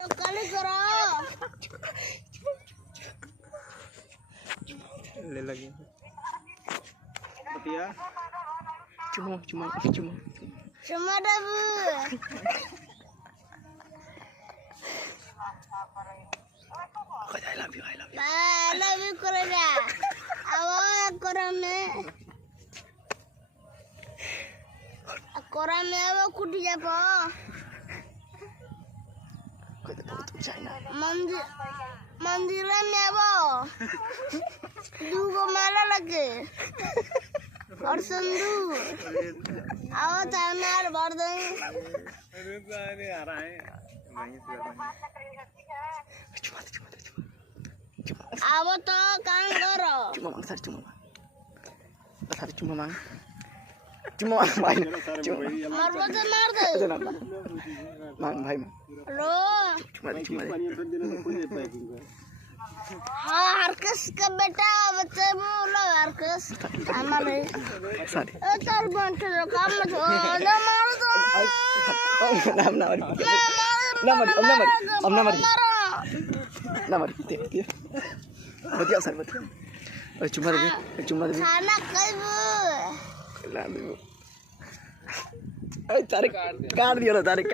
कल करो ले लगे बतिया चुमो चुमो चुमो चुमा डबू I love you करेगा अब कोरा में अब कुटी जापो मंदिर में अब दूगो माला लगे और संदूक आओ तार भर दे अब तो काम करो cuma mang sar cuma mang cuma भाई मार बता मार दे mang भाई लो cuma हाँ हरकस का बेटा बच्चे बोलो हरकस हमारे sorry तार बंटे जो काम मत हो ना मार दो ना मर बतिया सर बतिया cuma deh खाना खाइबो tarik kaat diya tarik